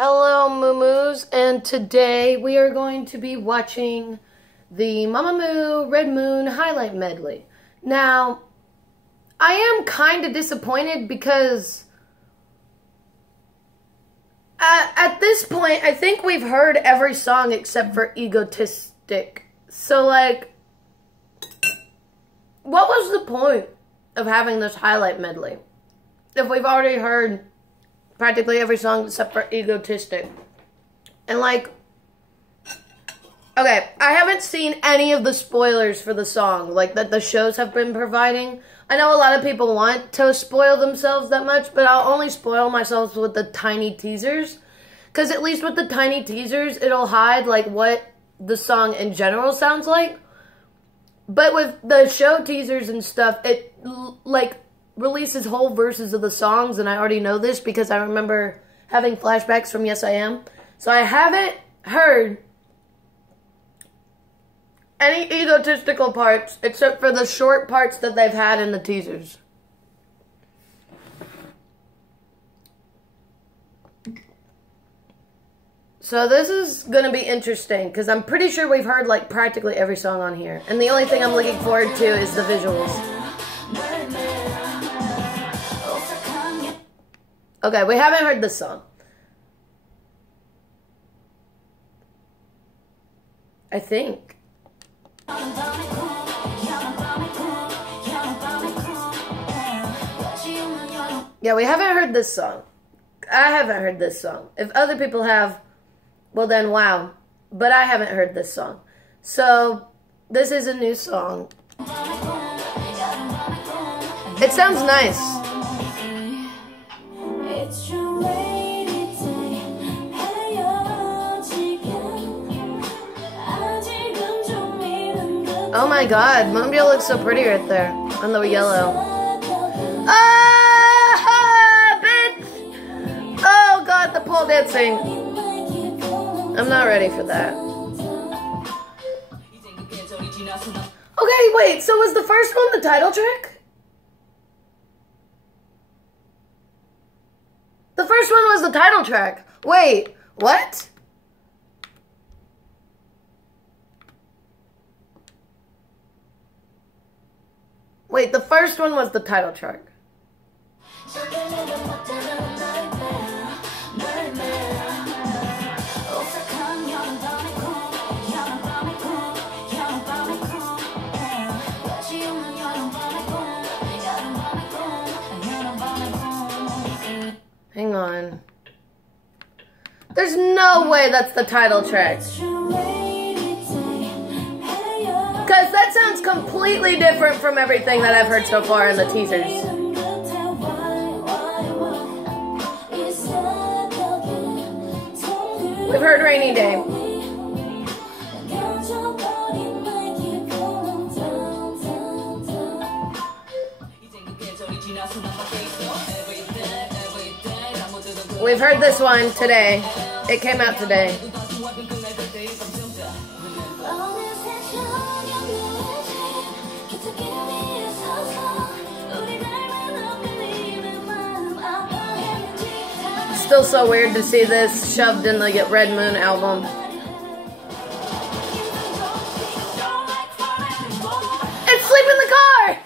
Hello, Moomoos, and today we are going to be watching the Mamamoo Red Moon Highlight Medley. Now, I am kind of disappointed because at this point, I think we've heard every song except for Egotistic. So, like, what was the point of having this highlight medley if we've already heard practically every song except for Egotistic? And like, okay, I haven't seen any of the spoilers for the song, like, that the shows have been providing. I know a lot of people want to spoil themselves that much, but I'll only spoil myself with the tiny teasers. Because at least with the tiny teasers, it'll hide, like, what the song in general sounds like. But with the show teasers and stuff, it, like, releases whole verses of the songs, and I already know this because I remember having flashbacks from Yes I Am. So I haven't heard any egotistical parts except for the short parts that they've had in the teasers. So this is going to be interesting because I'm pretty sure we've heard like practically every song on here. And the only thing I'm looking forward to is the visuals. Okay, we haven't heard this song. I think. Yeah, we haven't heard this song. I haven't heard this song. If other people have, well then, wow. But I haven't heard this song. So, this is a new song. It sounds nice. Oh my god, Mamamoo looks so pretty right there on the yellow. Ah, bitch! Oh god, the pole dancing. I'm not ready for that. Okay, wait, so was the first one the title track? The first one was the title track. Wait, what? Wait, the first one was the title track. Hang on. There's no way that's the title track. Because that sounds completely different from everything that I've heard so far in the teasers. We've heard Rainy Day. We've heard this one today. It came out today. Still so weird to see this shoved in the Red Moon album. It's Sleep in the Car!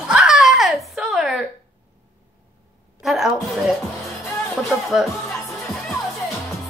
Ah! Solar! That outfit. What the fuck?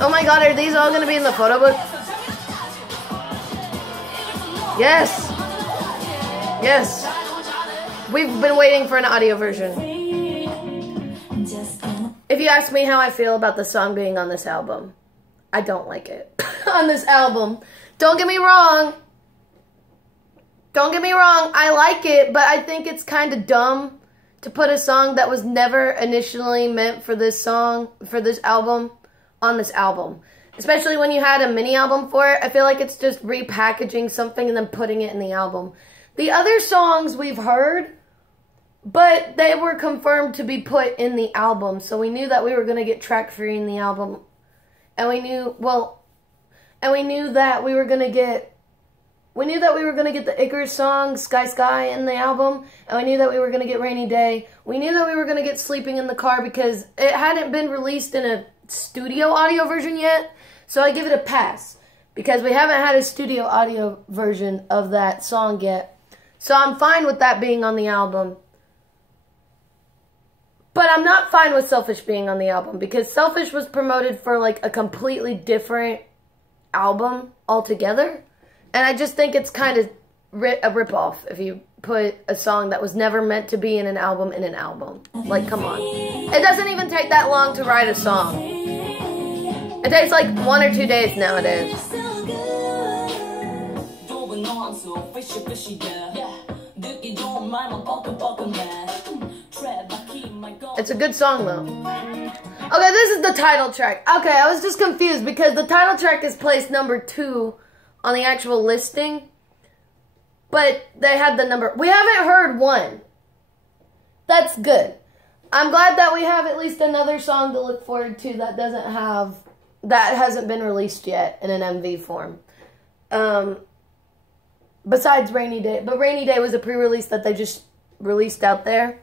Oh my god, are these all gonna be in the photo book? Yes! Yes! We've been waiting for an audio version. If you ask me how I feel about the song being on this album, I don't like it. On this album. Don't get me wrong. Don't get me wrong. I like it, but I think it's kind of dumb to put a song that was never initially meant for this song, for this album, on this album. Especially when you had a mini album for it. I feel like it's just repackaging something and then putting it in the album. The other songs we've heard, but they were confirmed to be put in the album, so we knew that we were going to get track free in the album. And we knew, well, and we knew that we were going to get We knew that we were going to get the Icarus song, Sky Sky, in the album, and we knew that we were going to get Rainy Day. We knew that we were going to get Sleeping in the Car because it hadn't been released in a studio audio version yet, so I give it a pass. Because we haven't had a studio audio version of that song yet. So I'm fine with that being on the album. But I'm not fine with Selfish being on the album. Because Selfish was promoted for like a completely different album altogether. And I just think it's kind of a ripoff if you put a song that was never meant to be in an album in an album. Like, come on. It doesn't even take that long to write a song. It takes like 1 or 2 days nowadays. It's a good song though. Okay, this is the title track. Okay, I was just confused because the title track is placed number 2 on the actual listing. But they had the number. We haven't heard 1. That's good. I'm glad that we have at least another song to look forward to that hasn't been released yet in an MV form. Besides Rainy Day. But Rainy Day was a pre-release that they just released out there.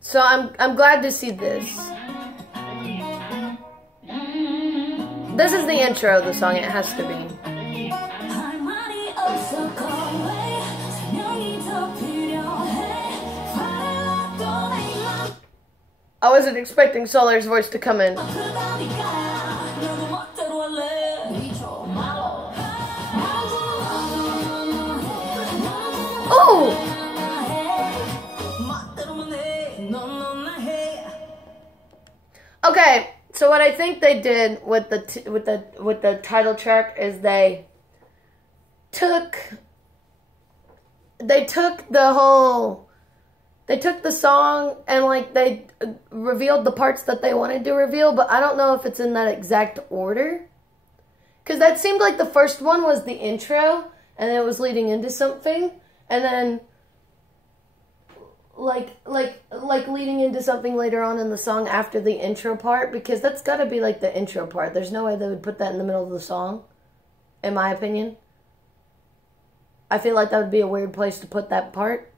So I'm glad to see this. This is the intro of the song. It has to be. I wasn't expecting Solar's voice to come in. Oh! Okay, so what I think they did with the title track is they took the song and like they revealed the parts that they wanted to reveal, but I don't know if it's in that exact order. Cause that seemed like the first one was the intro and it was leading into something, and then like leading into something later on in the song after the intro part, because that's gotta be like the intro part. There's no way they would put that in the middle of the song, in my opinion. I feel like that would be a weird place to put that part.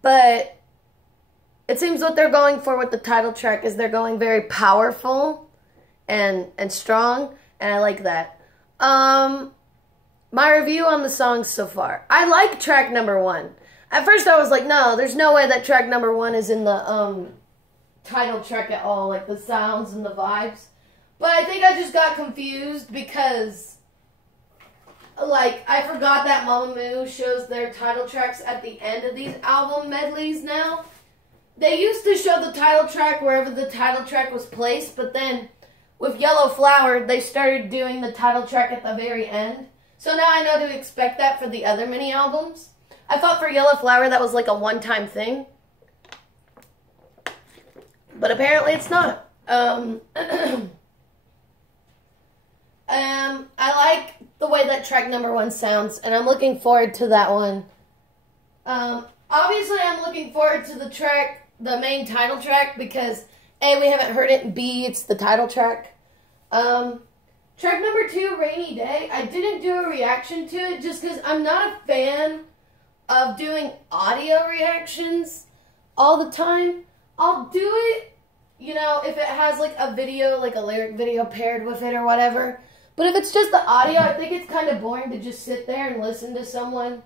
But it seems what they're going for with the title track is they're going very powerful and strong, and I like that. My review on the songs so far. I like track number 1. At first I was like, no, there's no way that track number 1 is in the title track at all, like the sounds and the vibes. But I think I just got confused because like, I forgot that Mamamoo shows their title tracks at the end of these album medleys now. They used to show the title track wherever the title track was placed, but then with Yellow Flower, they started doing the title track at the very end. So now I know to expect that for the other mini albums. I thought for Yellow Flower that was like a one-time thing. But apparently it's not. I like the way that track number 1 sounds, and I'm looking forward to that one. Obviously, I'm looking forward to the main title track, because A, we haven't heard it, and B, it's the title track. Track number 2, Rainy Day, I didn't do a reaction to it just because I'm not a fan of doing audio reactions all the time. I'll do it, you know, if it has like a video, like a lyric video paired with it or whatever. But if it's just the audio, I think it's kind of boring to just sit there and listen to someone,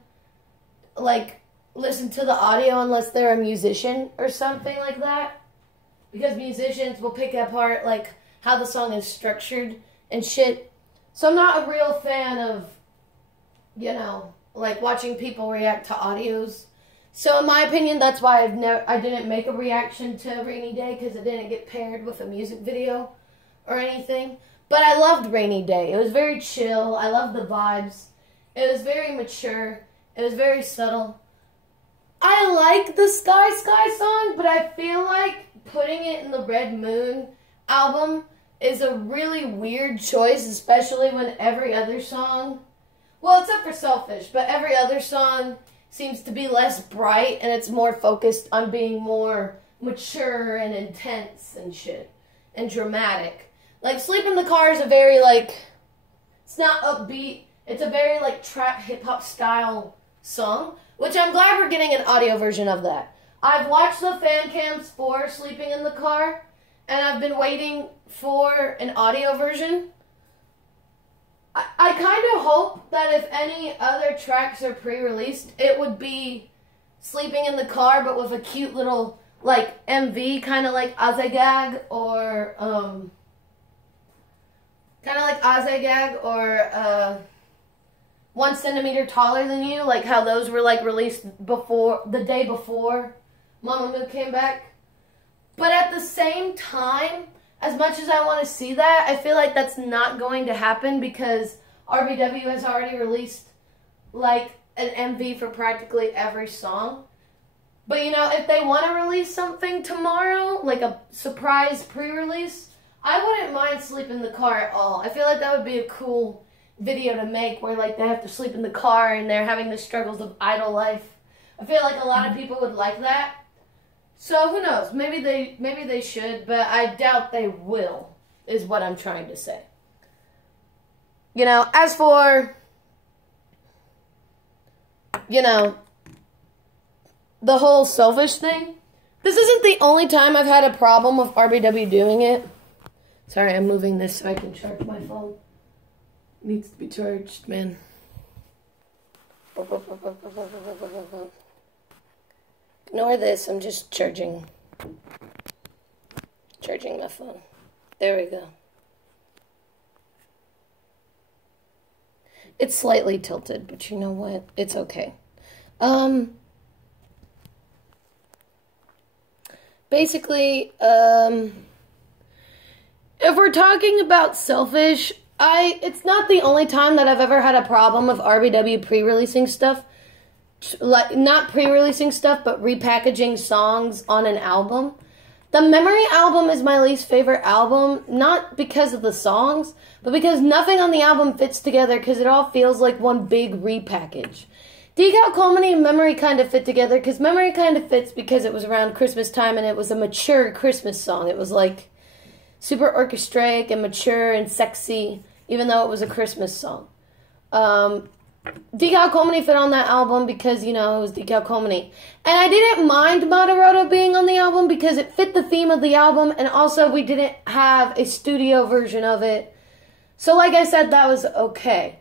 like, listen to the audio unless they're a musician or something like that. Because musicians will pick apart, like, how the song is structured and shit. So I'm not a real fan of, you know, like, watching people react to audios. So in my opinion, that's why I didn't make a reaction to Rainy Day, because it didn't get paired with a music video or anything. But I loved Rainy Day. It was very chill. I loved the vibes. It was very mature. It was very subtle. I like the Sky Sky song, but I feel like putting it in the Red Moon album is a really weird choice, especially when every other song, well, except for Selfish, but every other song seems to be less bright, and it's more focused on being more mature and intense and shit, and dramatic. Like, Sleep in the Car is a very, like, it's not upbeat, it's a very, like, trap hip-hop style song, which I'm glad we're getting an audio version of that. I've watched the fan cams for Sleeping in the Car, and I've been waiting for an audio version. I kind of hope that if any other tracks are pre-released, it would be Sleeping in the Car, but with a cute little, like, MV, kind of like Azagag, or, 1 centimeter taller than you, like how those were, like, released the day before Mamamoo came back. But at the same time, as much as I want to see that, I feel like that's not going to happen because RBW has already released, like, an MV for practically every song. But, you know, if they want to release something tomorrow, like a surprise pre-release, I wouldn't mind Sleep in the Car at all. I feel like that would be a cool video to make where, like, they have to sleep in the car and they're having the struggles of idle life. I feel like a lot of people would like that. So, who knows? Maybe they should, but I doubt they will, is what I'm trying to say. You know, as for, you know, the whole selfish thing, this isn't the only time I've had a problem with RBW doing it. Sorry, I'm moving this so I can charge my phone. It needs to be charged, man. Ignore this, I'm just charging my phone. There we go. It's slightly tilted, but you know what? It's okay. Basically, if we're talking about selfish, it's not the only time that I've ever had a problem with RBW pre-releasing stuff. Like, not pre-releasing stuff, but repackaging songs on an album. The Memory album is my least favorite album, not because of the songs, but because nothing on the album fits together because it all feels like one big repackage. Decal Culmini and Memory kind of fit together because Memory kind of fits because it was around Christmas time and it was a mature Christmas song. It was like super orchestraic and mature and sexy, even though it was a Christmas song. Decal Culmini fit on that album because, you know, it was Decal Culmini. And I didn't mind Madarota being on the album because it fit the theme of the album, and also we didn't have a studio version of it. So like I said, that was okay.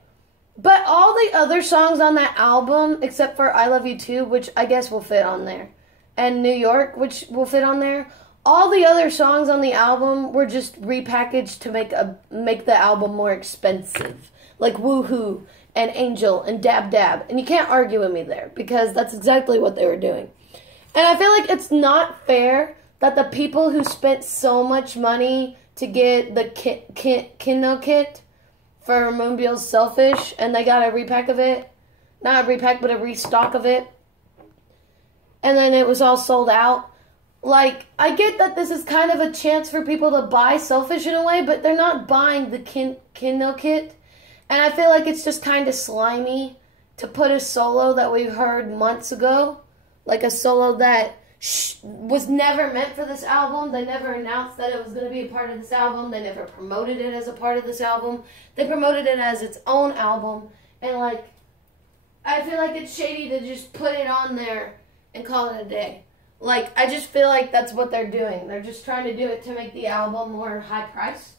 But all the other songs on that album, except for I Love You Too, which I guess will fit on there, and New York, which will fit on there, all the other songs on the album were just repackaged to make the album more expensive. Like Woohoo and Angel and Dab Dab. And you can't argue with me there because that's exactly what they were doing. And I feel like it's not fair that the people who spent so much money to get the Kino kit for Moonbyul's Selfish and they got a repack of it. Not a repack, but a restock of it. And then it was all sold out. Like, I get that this is kind of a chance for people to buy Selfish in a way, but they're not buying the Kino kit. And I feel like it's just kind of slimy to put a solo that we heard months ago. Like a solo that was never meant for this album. They never announced that it was going to be a part of this album. They never promoted it as a part of this album. They promoted it as its own album. And, like, I feel like it's shady to just put it on there and call it a day. Like, I just feel like that's what they're doing. They're just trying to do it to make the album more high priced.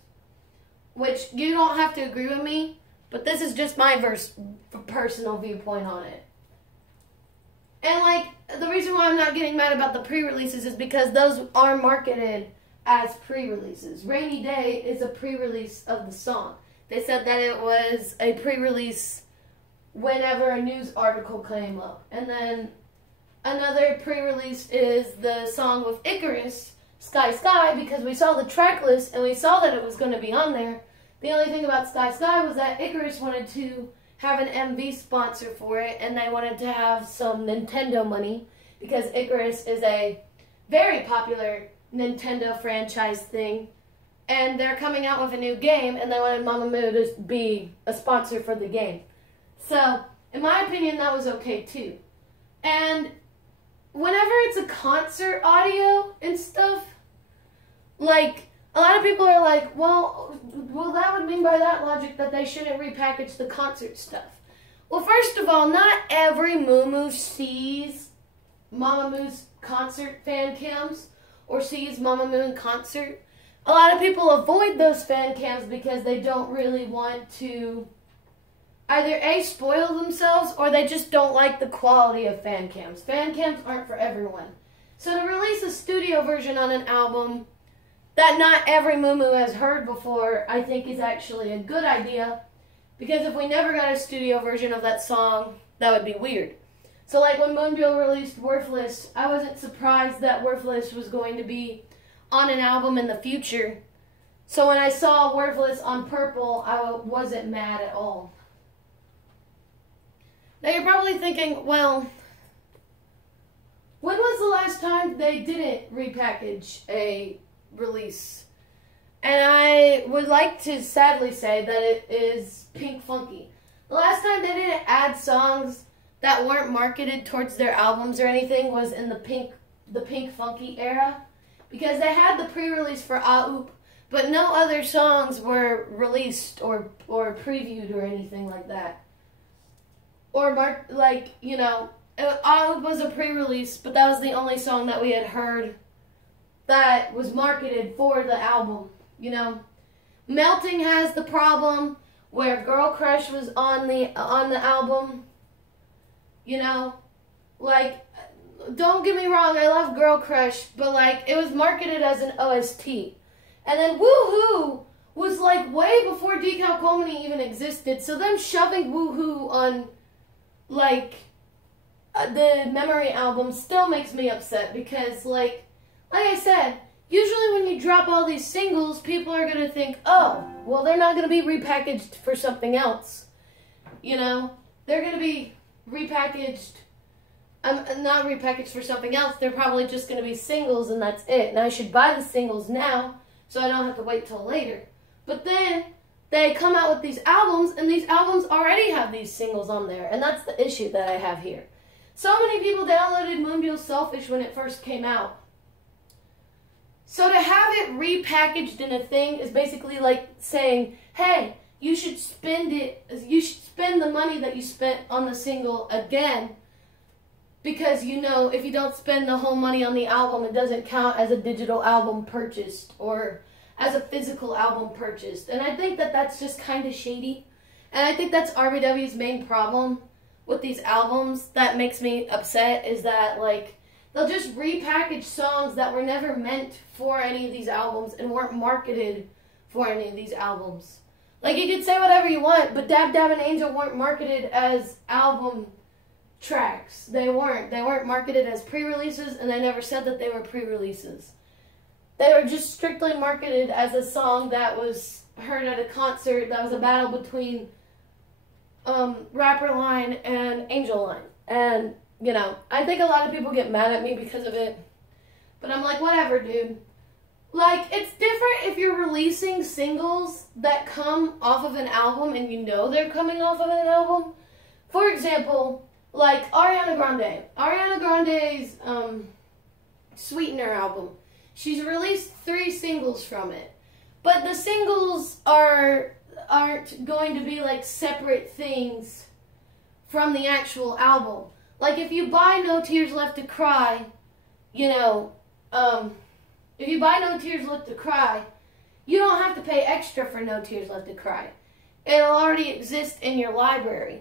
Which, you don't have to agree with me. But this is just my personal viewpoint on it. And, like, the reason why I'm not getting mad about the pre-releases is because those are marketed as pre-releases. Rainy Day is a pre-release of the song. They said that it was a pre-release whenever a news article came up. And then another pre-release is the song with Icarus, Sky Sky, because we saw the track list and we saw that it was going to be on there. The only thing about Sky Sky was that Icarus wanted to have an MV sponsor for it, and they wanted to have some Nintendo money, because Icarus is a very popular Nintendo franchise thing, and they're coming out with a new game, and they wanted Mamamoo to be a sponsor for the game. So, in my opinion, that was okay too. And whenever it's a concert audio and stuff, like, a lot of people are like, well, that would mean by that logic that they shouldn't repackage the concert stuff. Well, first of all, not every MooMoo sees Mamamoo's concert fan cams or sees Mamamoo in concert. a lot of people avoid those fan cams because they don't really want to either A, spoil themselves, or they just don't like the quality of fan cams. Fan cams aren't for everyone. So to release a studio version on an album that not every MooMoo has heard before, I think is actually a good idea. Because if we never got a studio version of that song, that would be weird. So like when Moonbyul released Worthless, I wasn't surprised that Worthless was going to be on an album in the future. So when I saw Worthless on Purple, I wasn't mad at all. Now you're probably thinking, well, when was the last time they didn't repackage a release? And I would like to sadly say that it is Pink Funky. The last time they didn't add songs that weren't marketed towards their albums or anything was in the Pink Funky era. Because they had the pre-release for Aup, but no other songs were released or previewed or anything like that. Or Aup was a pre-release, but that was the only song that we had heard that was marketed for the album, you know. Melting has the problem where Girl Crush was on the album, you know. Like, don't get me wrong, I love Girl Crush, but like it was marketed as an OST. And then Woohoo was like way before Decal Comedy even existed, so them shoving Woohoo on like the Memory album still makes me upset because like I said, usually when you drop all these singles, people are going to think, oh, well, they're not going to be repackaged for something else. You know, they're going to be repackaged, not repackaged for something else. They're probably just going to be singles and that's it. And I should buy the singles now so I don't have to wait till later. But then they come out with these albums and these albums already have these singles on there. And that's the issue that I have here. So many people downloaded Moonbyul Selfish when it first came out. So to have it repackaged in a thing is basically like saying, hey, you should spend the money that you spent on the single again, because you know if you don't spend the whole money on the album, it doesn't count as a digital album purchased or as a physical album purchased. And I think that that's just kind of shady. And I think that's RBW's main problem with these albums that makes me upset, is that like they'll just repackage songs that were never meant for any of these albums and weren't marketed for any of these albums. Like, you could say whatever you want, but Dab Dab and Angel weren't marketed as album tracks. They weren't marketed as pre-releases, and they never said that they were pre-releases. They were just strictly marketed as a song that was heard at a concert that was a battle between Rapper Line and Angel Line. And you know, I think a lot of people get mad at me because of it. But I'm like, whatever, dude. Like, it's different if you're releasing singles that come off of an album and you know they're coming off of an album. For example, like Ariana Grande. Ariana Grande's Sweetener album. She's released 3 singles from it. But the singles aren't going to be like separate things from the actual album. Like, if you buy No Tears Left to Cry, you know, if you buy No Tears Left to Cry, you don't have to pay extra for No Tears Left to Cry. It'll already exist in your library.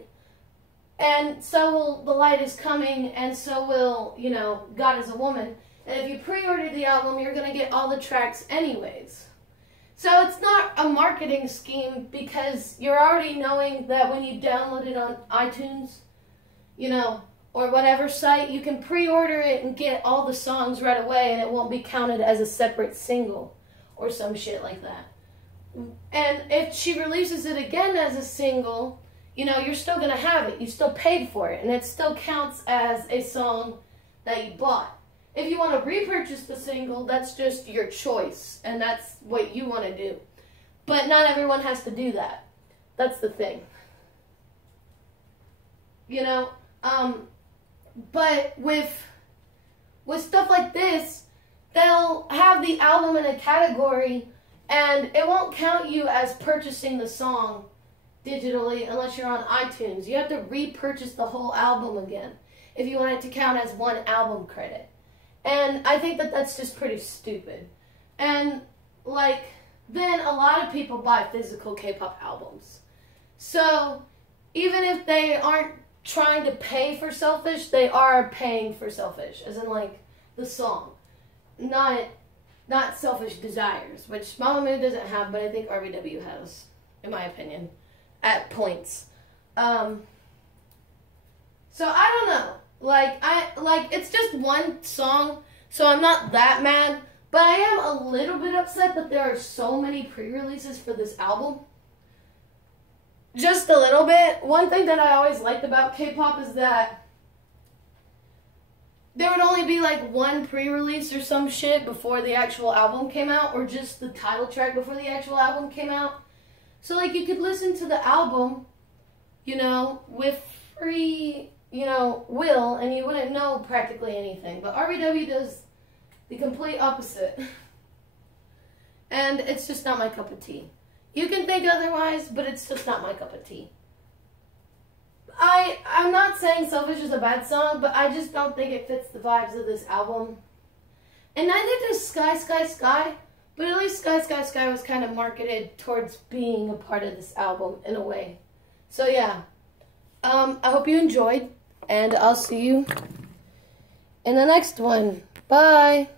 And so will The Light Is Coming, and so will, you know, God Is a Woman. And if you pre-order the album, you're going to get all the tracks anyways. So it's not a marketing scheme, because you're already knowing that when you download it on iTunes, you know, or whatever site, you can pre-order it and get all the songs right away, and it won't be counted as a separate single or some shit like that. And if she releases it again as a single, you know, you're still going to have it. You still paid for it, and it still counts as a song that you bought. If you want to repurchase the single, that's just your choice, and that's what you want to do. But not everyone has to do that. That's the thing. You know, but with stuff like this, they'll have the album in a category, and it won't count you as purchasing the song digitally unless you're on iTunes. You have to repurchase the whole album again if you want it to count as one album credit. And I think that that's just pretty stupid. And like, then a lot of people buy physical K-pop albums. So, even if they aren't trying to pay for Selfish, they are paying for Selfish, as in, like, the song. Not Selfish Desires, which Mamamoo doesn't have, but I think RBW has, in my opinion, at points. So I don't know. Like it's just one song, so I'm not that mad, but I am a little bit upset that there are so many pre-releases for this album. Just a little bit. One thing that I always liked about K-pop is that there would only be like one pre-release or some shit before the actual album came out, or just the title track before the actual album came out. So like you could listen to the album, you know, with free, you know, will, and you wouldn't know practically anything. But RBW does the complete opposite. And it's just not my cup of tea. You can think otherwise, but it's just not my cup of tea. I'm not saying Selfish is a bad song, but I just don't think it fits the vibes of this album. And neither does Sky, Sky, Sky, but at least Sky, Sky, Sky was kind of marketed towards being a part of this album in a way. So yeah, I hope you enjoyed, and I'll see you in the next one. Bye!